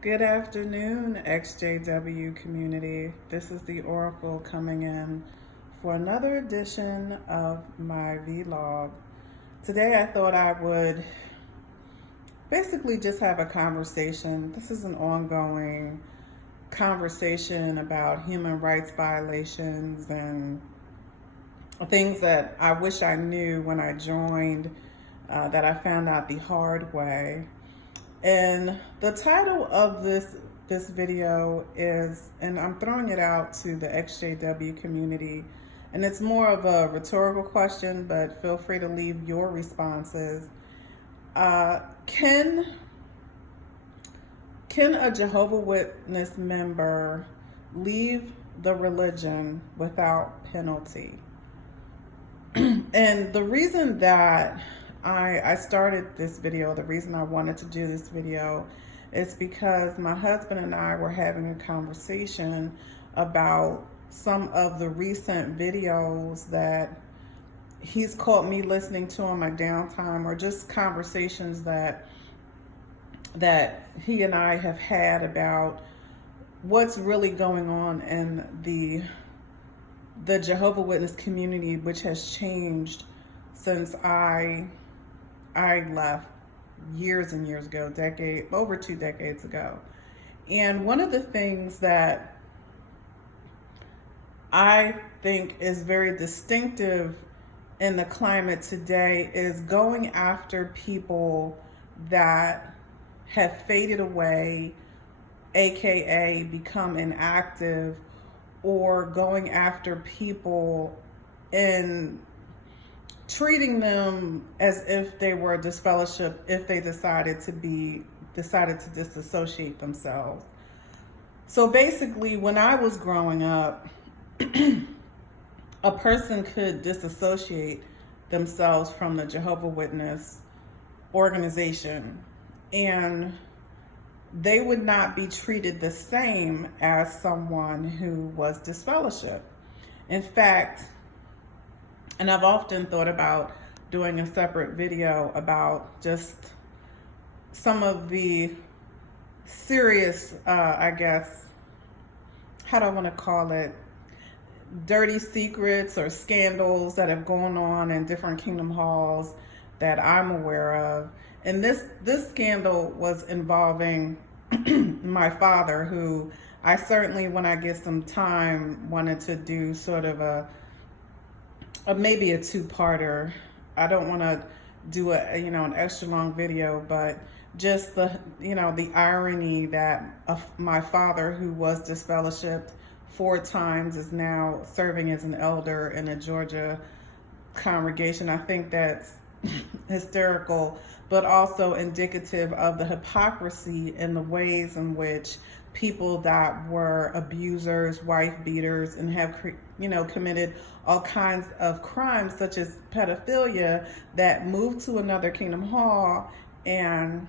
Good afternoon, EXJW community. This is the Oracle coming in for another edition of my vlog. Today I thought I would basically just have a conversation. This is an ongoing conversation about human rights violations and things that I wish I knew when I joined that I found out the hard way. And the title of this video is, and I'm throwing it out to the XJW community, and it's more of a rhetorical question, but feel free to leave your responses. Can a Jehovah Witness member leave the religion without penalty? And the reason that I started this video, the reason I wanted to do this video is because my husband and I were having a conversation about some of the recent videos that he's caught me listening to on my downtime, or just conversations that he and I have had about what's really going on in the Jehovah Witness community, which has changed since I left years and years ago, over 2 decades ago. And one of the things that I think is very distinctive in the climate today is going after people that have faded away, aka become inactive, or going after people and treating them as if they were disfellowship if they decided to disassociate themselves. So basically, when I was growing up, a person could disassociate themselves from the Jehovah Witness organization, and they would not be treated the same as someone who was disfellowship. In fact, and I've often thought about doing a separate video about just some of the serious, I guess, how do I want to call it, dirty secrets or scandals that have gone on in different kingdom halls that I'm aware of. And this scandal was involving my father, who I certainly, when I get some time, wanted to do sort of maybe a two-parter. I don't want to do an extra long video, but just the irony that my father, who was disfellowshipped 4 times, is now serving as an elder in a Georgia congregation. I think that's hysterical, but also indicative of the hypocrisy in the ways in which people that were abusers, wife beaters, and have committed all kinds of crimes such as pedophilia, that moved to another kingdom hall and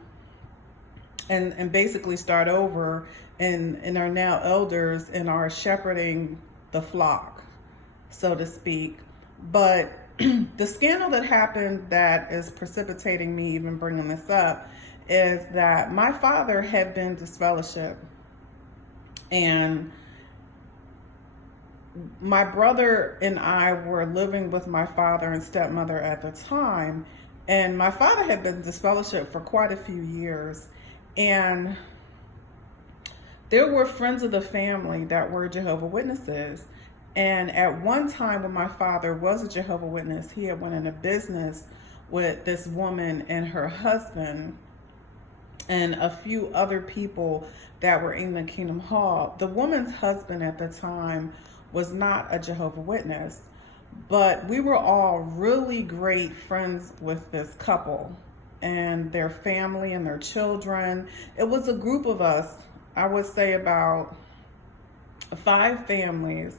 basically start over and are now elders and are shepherding the flock, so to speak. But the scandal that happened that is precipitating me even bringing this up is that my father had been disfellowshipped, and my brother and I were living with my father and stepmother at the time, and my father had been disfellowshipped for quite a few years, and there were friends of the family that were Jehovah Witnesses. And at one time, when my father was a Jehovah Witness, he had went into business with this woman and her husband and a few other people that were in the Kingdom Hall. The woman's husband at the time was not a Jehovah Witness, but we were all really great friends with this couple and their family and their children. It was a group of us, I would say about 5 families.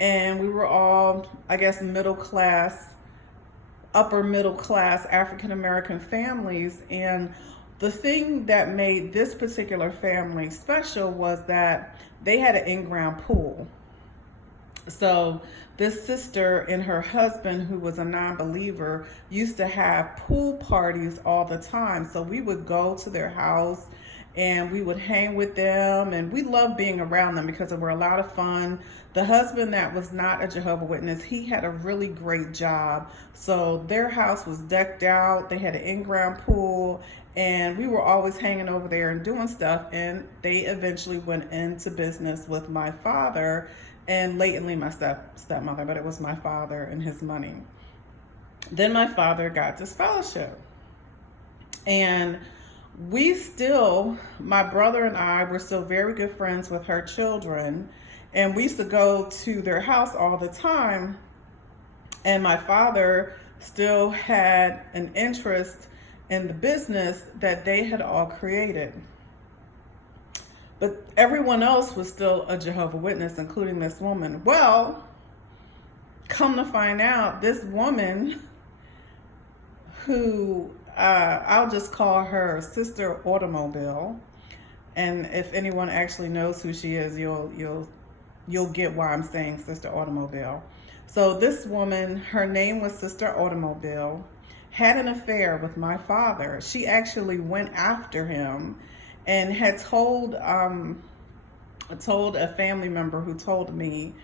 And we were all, I guess, middle class, upper middle class African-American families. And the thing that made this particular family special was that they had an in-ground pool. So this sister and her husband, who was a non-believer, used to have pool parties all the time. So we would go to their house and we would hang with them, and we loved being around them because they were a lot of fun. The husband that was not a Jehovah Witness, he had a really great job. So their house was decked out. They had an in-ground pool, and we were always hanging over there and doing stuff. And they eventually went into business with my father, and latently my stepmother, but it was my father and his money. Then my father got disfellowship. And my brother and I were still very good friends with her children. And we used to go to their house all the time. And my father still had an interest in the business that they had all created. But everyone else was still a Jehovah Witness, including this woman. Well, come to find out, this woman who I'll just call her Sister Automobile, and if anyone actually knows who she is, you'll get why I'm saying Sister Automobile. So this woman, her name was Sister Automobile, had an affair with my father. She actually went after him and had told a family member who told me.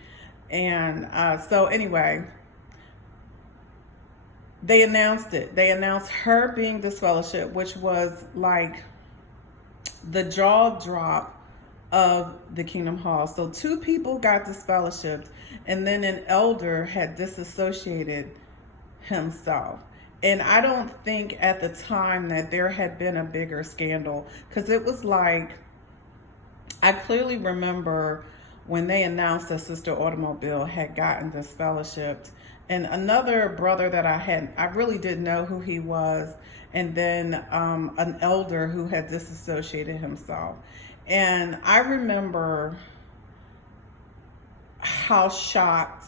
And so anyway, they announced it. They announced her being disfellowshipped, which was like the jaw drop of the Kingdom Hall. So 2 people got disfellowshipped, and then an elder had disassociated himself. And I don't think at the time that there had been a bigger scandal, because it was like, I clearly remember when they announced that Sister Automobile had gotten disfellowshipped, and another brother that I really didn't know who he was, and then an elder who had disassociated himself. And I remember how shocked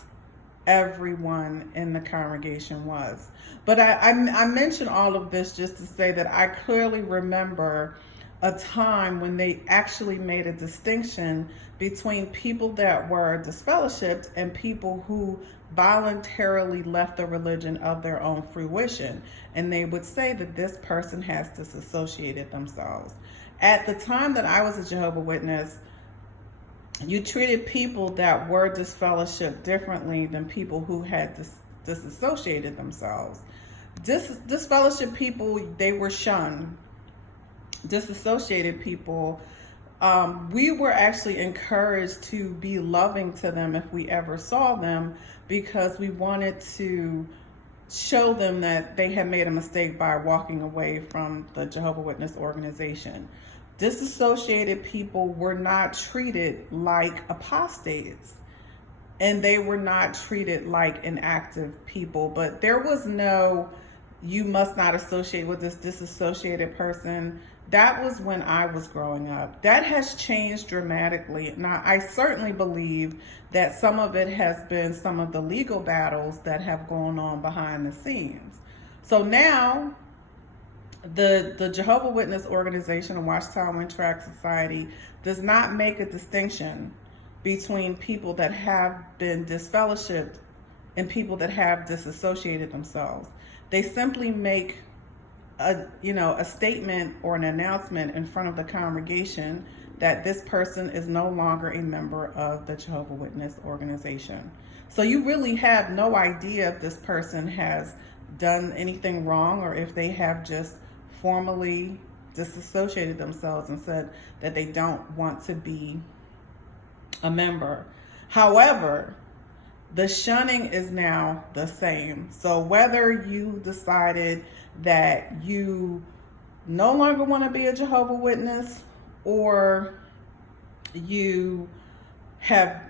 everyone in the congregation was. But I mention all of this just to say that I clearly remember a time when they actually made a distinction between people that were disfellowshipped and people who voluntarily left the religion of their own fruition. And they would say that this person has disassociated themselves. At the time that I was a Jehovah Witness, you treated people that were disfellowshipped differently than people who had disassociated themselves. Disfellowshipped people, they were shunned. Disassociated people, we were actually encouraged to be loving to them if we ever saw them, because we wanted to show them that they had made a mistake by walking away from the Jehovah Witness organization. Disassociated people were not treated like apostates, and they were not treated like inactive people. But there was no, you must not associate with this disassociated person. That was when I was growing up. That has changed dramatically. Now, I certainly believe that some of it has been some of the legal battles that have gone on behind the scenes. So now, the Jehovah Witness organization and Watchtower and Tract Society does not make a distinction between people that have been disfellowshipped and people that have disassociated themselves. They simply make a statement or an announcement in front of the congregation that this person is no longer a member of the Jehovah Witness organization. So you really have no idea if this person has done anything wrong, or if they have just formally disassociated themselves and said that they don't want to be a member. However, the shunning is now the same. So whether you decided that you no longer want to be a Jehovah Witness, or you have,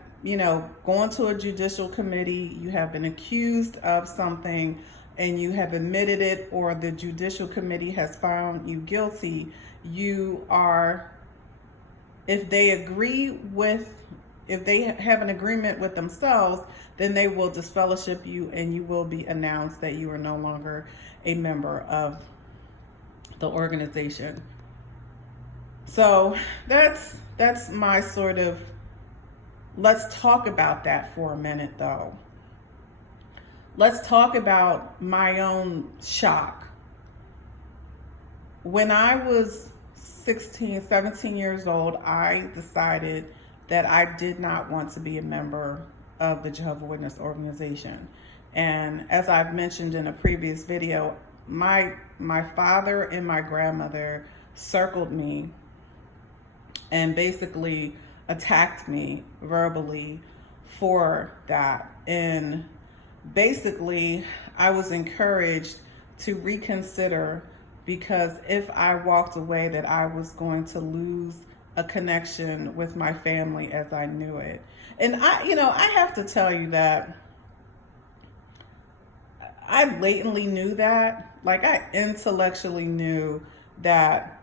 gone to a judicial committee, you have been accused of something and you have admitted it, or the judicial committee has found you guilty, if they have an agreement with themselves, then they will disfellowship you and you will be announced that you are no longer a member of the organization. So that's my sort of, let's talk about that for a minute though. Let's talk about my own shock. When I was 16, 17 years old, I decided that I did not want to be a member of the Jehovah Witness organization. And as I've mentioned in a previous video, my father and my grandmother circled me and basically attacked me verbally for that. And basically, I was encouraged to reconsider, because if I walked away, that I was going to lose a connection with my family as I knew it. And I have to tell you that I blatantly knew that. Like, I intellectually knew that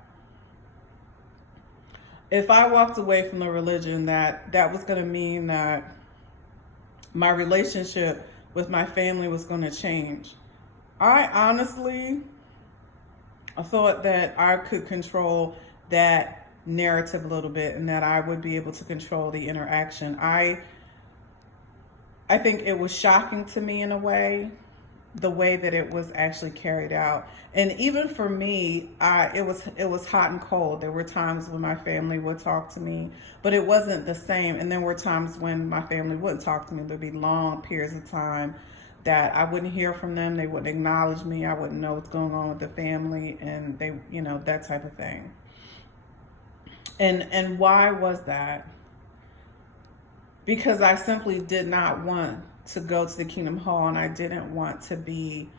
if I walked away from the religion, that was going to mean that my relationship with my family was going to change. I honestly thought that I could control that narrative a little bit, and that I would be able to control the interaction. I think it was shocking to me in a way, the way that it was actually carried out. And even for me, it was hot and cold. There were times when my family would talk to me, but it wasn't the same. And there were times when my family wouldn't talk to me. There'd be long periods of time that I wouldn't hear from them. They wouldn't acknowledge me. I wouldn't know what's going on with the family, and they, that type of thing. And why was that? Because I simply did not want to go to the Kingdom Hall, and I didn't want to be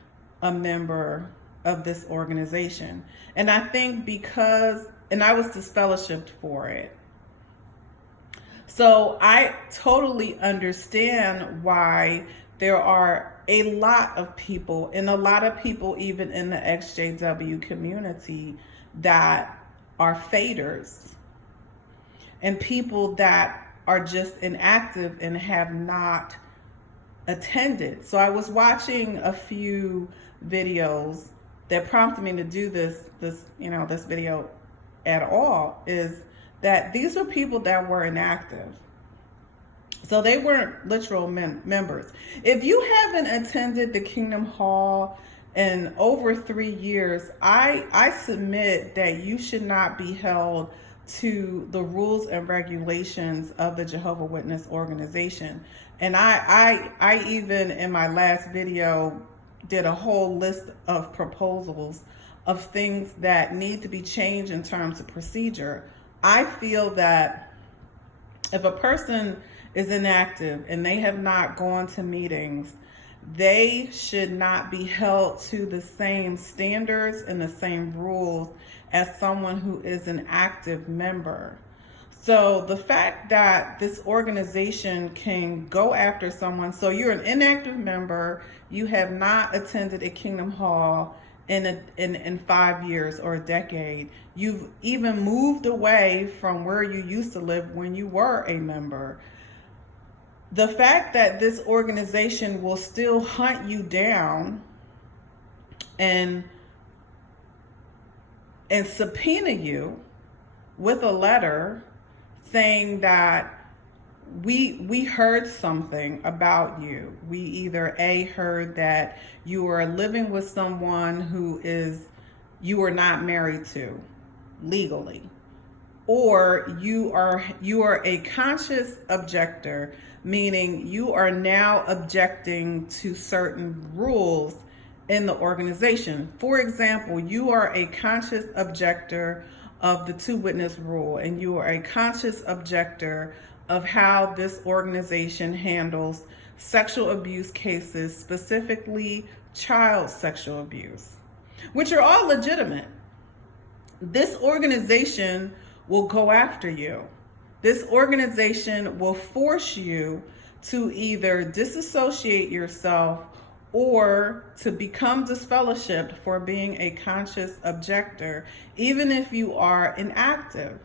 a member of this organization. And I think and I was disfellowshipped for it. So I totally understand why there are a lot of people, and a lot of people even in the EXJW community, that are faders, and people that are just inactive and have not attended. So I was watching a few videos that prompted me to do this video at all, is that these are people that were inactive. So they weren't literal members. If you haven't attended the Kingdom Hall in over 3 years, I submit that you should not be held to the rules and regulations of the Jehovah Witness organization. And I even in my last video did a whole list of proposals of things that need to be changed in terms of procedure. I feel that if a person is inactive and they have not gone to meetings, they should not be held to the same standards and the same rules as someone who is an active member. So the fact that this organization can go after someone, so you're an inactive member, you have not attended a Kingdom Hall in 5 years or a decade, you've even moved away from where you used to live when you were a member. The fact that this organization will still hunt you down and subpoena you with a letter saying that we heard something about you. We either heard that you are living with someone who you are not married to legally, or you are a conscious objector, meaning you are now objecting to certain rules in the organization. For example, you are a conscious objector of the 2-witness rule, and you are a conscious objector of how this organization handles sexual abuse cases, specifically child sexual abuse, which are all legitimate. This organization will go after you. This organization will force you to either disassociate yourself or to become disfellowshipped for being a conscious objector, even if you are inactive.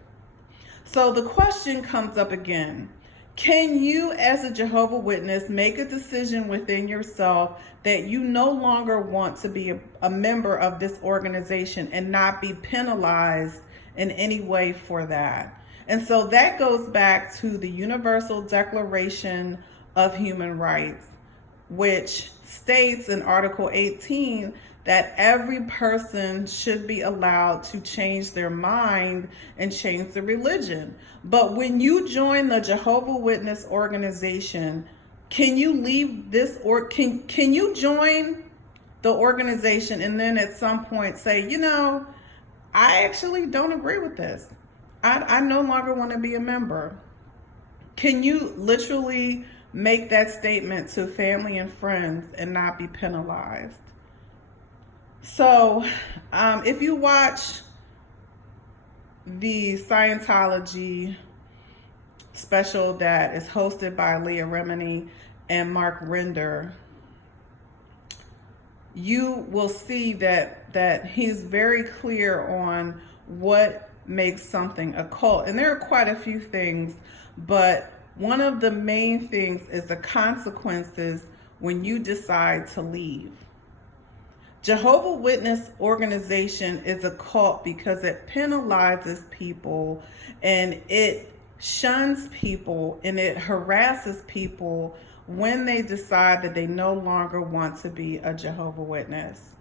So the question comes up again. Can you, as a Jehovah Witness, make a decision within yourself that you no longer want to be a member of this organization and not be penalized in any way for that? And so that goes back to the Universal Declaration of Human Rights, which states in Article 18 that every person should be allowed to change their mind and change the religion. But when you join the Jehovah Witness organization, can you leave this, or can you join the organization and then at some point say, you know, I actually don't agree with this. I no longer want to be a member. Can you literally make that statement to family and friends and not be penalized? So if you watch the Scientology special that is hosted by Leah Remini and Mark Render, you will see that he's very clear on what makes something a cult. And there are quite a few things, but one of the main things is the consequences when you decide to leave. Jehovah Witness organization is a cult because it penalizes people and it shuns people and it harasses people when they decide that they no longer want to be a Jehovah Witness.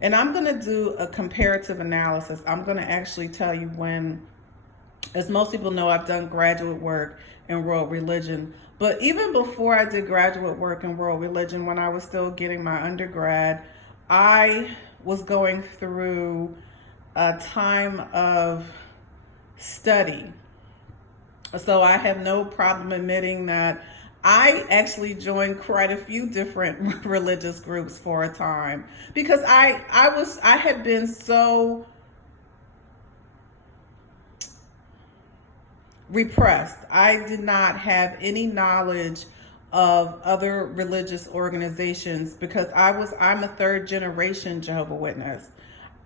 And I'm going to do a comparative analysis. I'm going to actually tell you when, as most people know, I've done graduate work in world religion. But even before I did graduate work in world religion, when I was still getting my undergrad, I was going through a time of study. So I have no problem admitting that I actually joined quite a few different religious groups for a time because I had been so repressed. I did not have any knowledge of other religious organizations because I'm a third generation Jehovah Witness.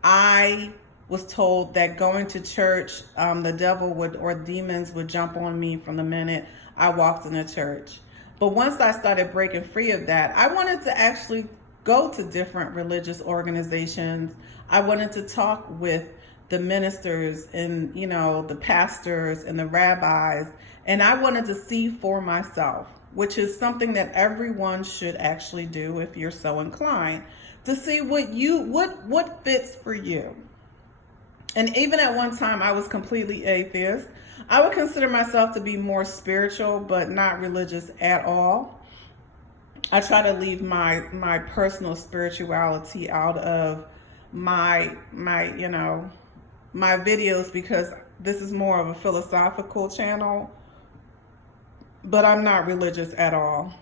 I was told that going to church, the devil would, or demons would jump on me from the minute I walked in a church. But once I started breaking free of that, I wanted to actually go to different religious organizations. I wanted to talk with the ministers and, you know, the pastors and the rabbis, and I wanted to see for myself, which is something that everyone should actually do if you're so inclined, to see what fits for you. And even at one time, I was completely atheist. I would consider myself to be more spiritual, but not religious at all. I try to leave my personal spirituality out of my videos because this is more of a philosophical channel, but I'm not religious at all.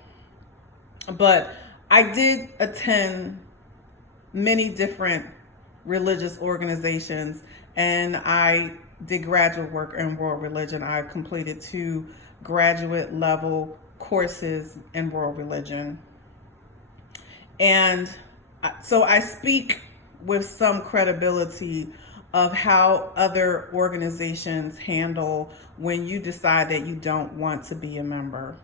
But I did attend many different religious organizations, and I did graduate work in world religion. I completed 2 graduate level courses in world religion. And so I speak with some credibility of how other organizations handle when you decide that you don't want to be a member.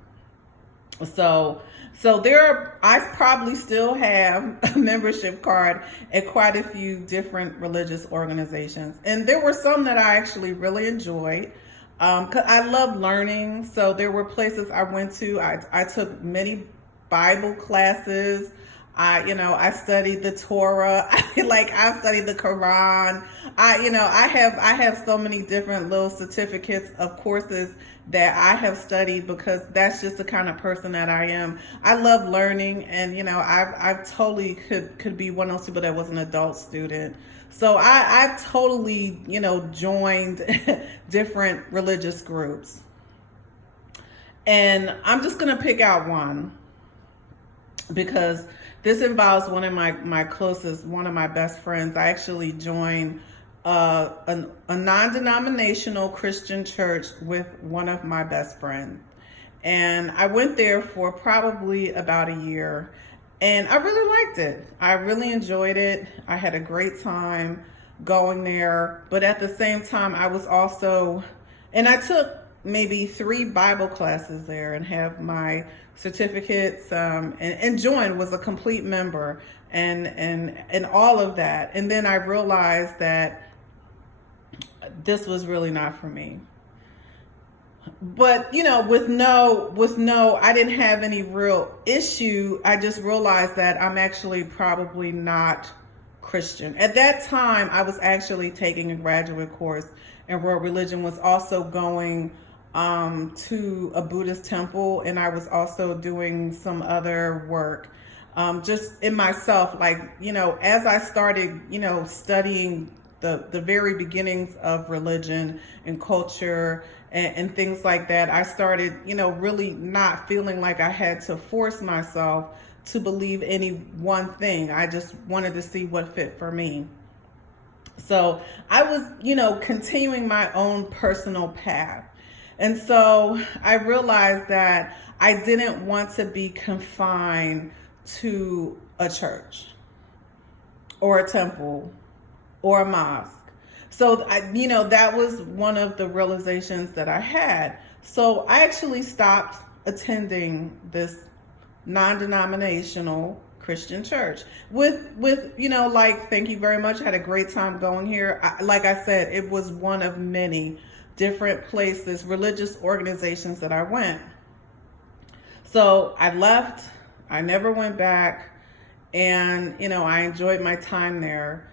So I probably still have a membership card at quite a few different religious organizations. And there were some that I actually really enjoyed. 'Cause I love learning. So there were places I went to. I took many Bible classes. I studied the Torah. I studied the Quran. I have so many different little certificates of courses that I have studied because that's just the kind of person that I am. I love learning, and I totally could be one of those people that was an adult student. So I totally joined different religious groups, and I'm just gonna pick out one because this involves one of my closest, one of my best friends. I actually joined a non-denominational Christian church with one of my best friends. And I went there for probably about a year, and I really liked it. I really enjoyed it. I had a great time going there. But at the same time, I was also, and I took maybe 3 Bible classes there and have my certificates, and joined, was a complete member, and all of that. And then I realized that this was really not for me. But I didn't have any real issue. I just realized that I'm actually probably not Christian. At that time, I was actually taking a graduate course in world religion, was also going to a Buddhist temple, and I was also doing some other work just in myself. Like, as I started, studying the very beginnings of religion and culture and things like that, I started, really not feeling like I had to force myself to believe any one thing. I just wanted to see what fit for me. So I was, continuing my own personal path. And so I realized that I didn't want to be confined to a church or a temple or a mosque. So that was one of the realizations that I had. So I actually stopped attending this non-denominational Christian church with thank you very much. I had a great time going here. Like I said, it was one of many different places, religious organizations that I went. So I left. I never went back. And, I enjoyed my time there.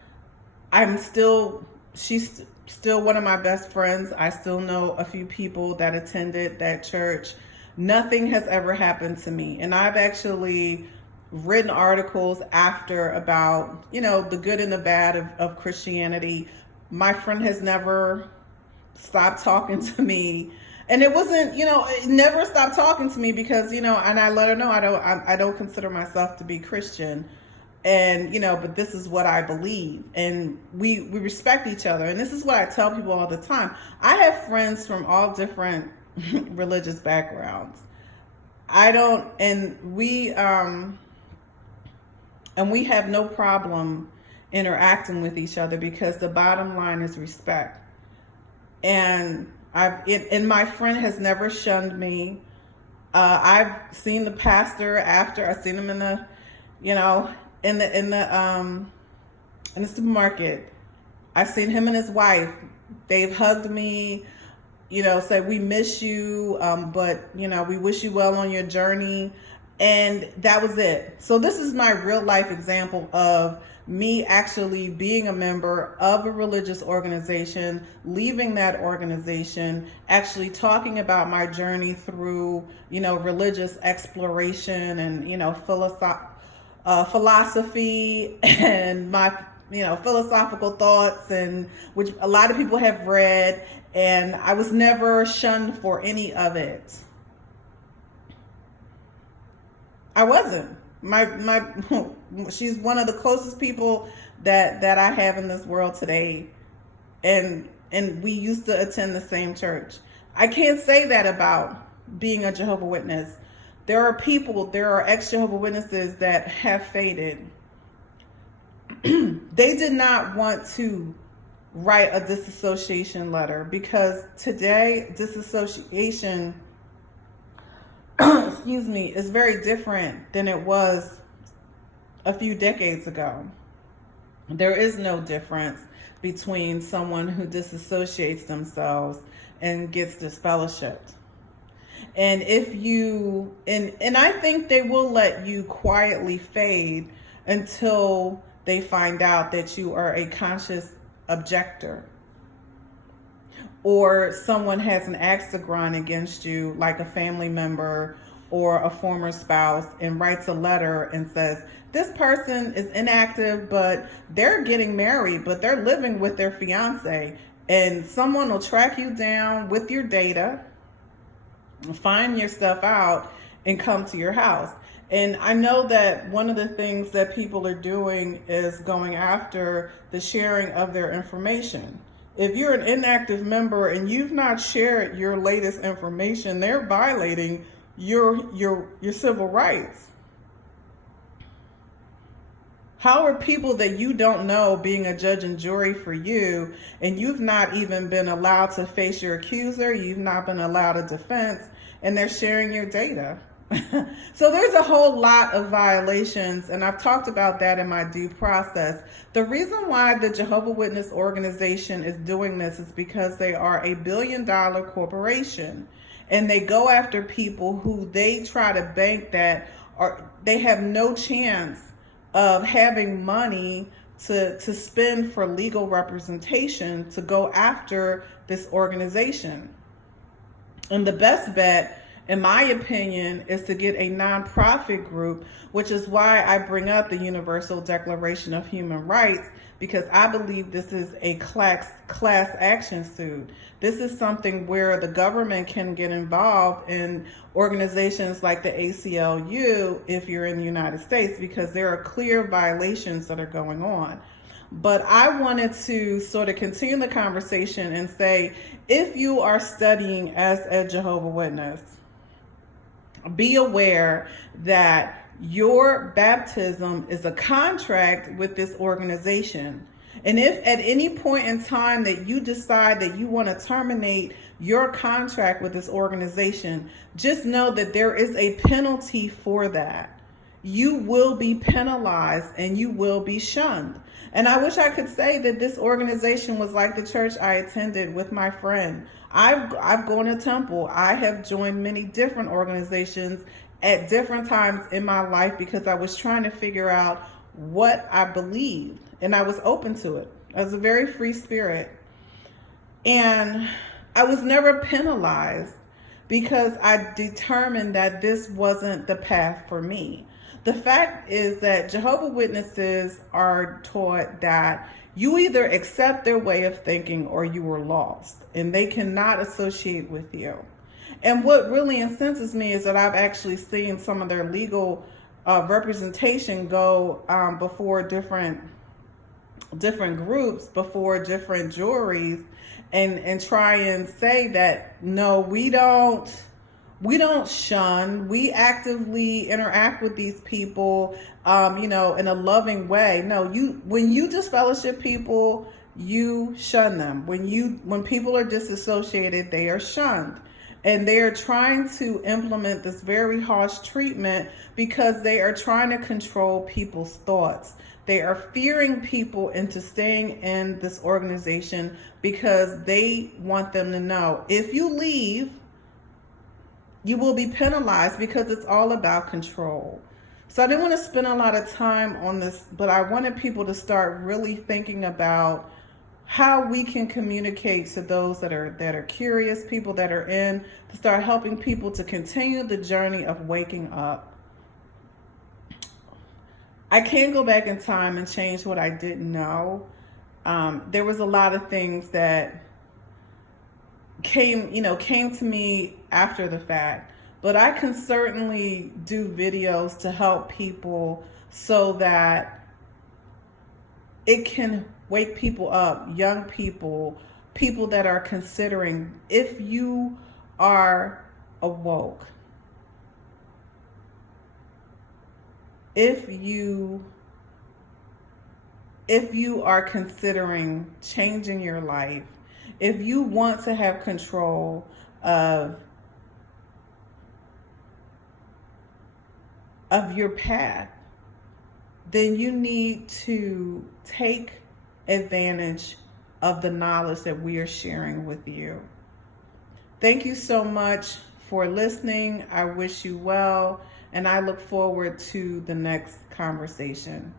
She's still one of my best friends. I still know a few people that attended that church. Nothing has ever happened to me. And I've actually written articles after about, the good and the bad of Christianity. My friend has never stopped talking to me. And it wasn't, it never stopped talking to me because, and I let her know I don't consider myself to be Christian. And, but this is what I believe. And we respect each other. And this is what I tell people all the time. I have friends from all different religious backgrounds. We have no problem interacting with each other because the bottom line is respect. And my friend has never shunned me. I've seen the pastor after. I've seen him in the supermarket. I've seen him and his wife. They've hugged me, said we miss you, but we wish you well on your journey. And that was it. So this is my real life example of me actually being a member of a religious organization, leaving that organization, actually talking about my journey through, religious exploration and, philosophy and my, philosophical thoughts, and which a lot of people have read, and I was never shunned for any of it. I wasn't. She's one of the closest people that I have in this world today. And we used to attend the same church. I can't say that about being a Jehovah Witness. There are ex-Jehovah Witnesses that have faded. They did not want to write a disassociation letter because today disassociation is very different than it was a few decades ago. There is no difference between someone who disassociates themselves and gets disfellowshipped. And and I think they will let you quietly fade until they find out that you are a conscious objector, or someone has an axe to grind against you, like a family member or a former spouse, and writes a letter and says, this person is inactive, but they're getting married, but they're living with their fiance. And someone will track you down with your data, find your stuff out, and come to your house. And I know that one of the things that people are doing is going after the sharing of their information. If you're an inactive member and you've not shared your latest information, they're violating your civil rights. How are people that you don't know being a judge and jury for you, and you've not even been allowed to face your accuser, you've not been allowed a defense, and they're sharing your data? So there's a whole lot of violations, and I've talked about that in my due process. The reason why the Jehovah Witness organization is doing this is because they are a billion-dollar corporation, and they go after people who they try to bank that they have no chance of having money to spend for legal representation to go after this organization. And the best bet, in my opinion, is to get a nonprofit group, which is why I bring up the Universal Declaration of Human Rights, because I believe this is a class action suit. This is something where the government can get involved in organizations like the ACLU if you're in the United States, because there are clear violations that are going on. But I wanted to sort of continue the conversation and say, if you are studying as a Jehovah Witness, be aware that your baptism is a contract with this organization. And if at any point in time that you decide that you want to terminate your contract with this organization, just know that there is a penalty for that. You will be penalized and you will be shunned. And I wish I could say that this organization was like the church I attended with my friend. I've gone to temple. I have joined many different organizations at different times in my life because I was trying to figure out what I believed, and I was open to it. I was a very free spirit. And I was never penalized because I determined that this wasn't the path for me. The fact is that Jehovah Witnesses are taught that you either accept their way of thinking or you are lost, and they cannot associate with you. And what really incenses me is that I've actually seen some of their legal representation go before different groups, before different juries, and try and say that, no, we don't shun. We actively interact with these people, in a loving way. No, when you disfellowship people, you shun them. When people are disassociated, they are shunned. And they are trying to implement this very harsh treatment because they are trying to control people's thoughts. They are fearing people into staying in this organization because they want them to know, if you leave, you will be penalized, because it's all about control. So I didn't want to spend a lot of time on this, but I wanted people to start really thinking about how we can communicate to those that are curious, people that are in, to start helping people to continue the journey of waking up. I can't go back in time and change what I didn't know. There was a lot of things that came to me after the fact, but I can certainly do videos to help people so that it can wake people up, young people, people that are considering. If you are awoke, if you are considering changing your life, if you want to have control of your path, then you need to take advantage of the knowledge that we are sharing with you. Thank you so much for listening. I wish you well, and I look forward to the next conversation.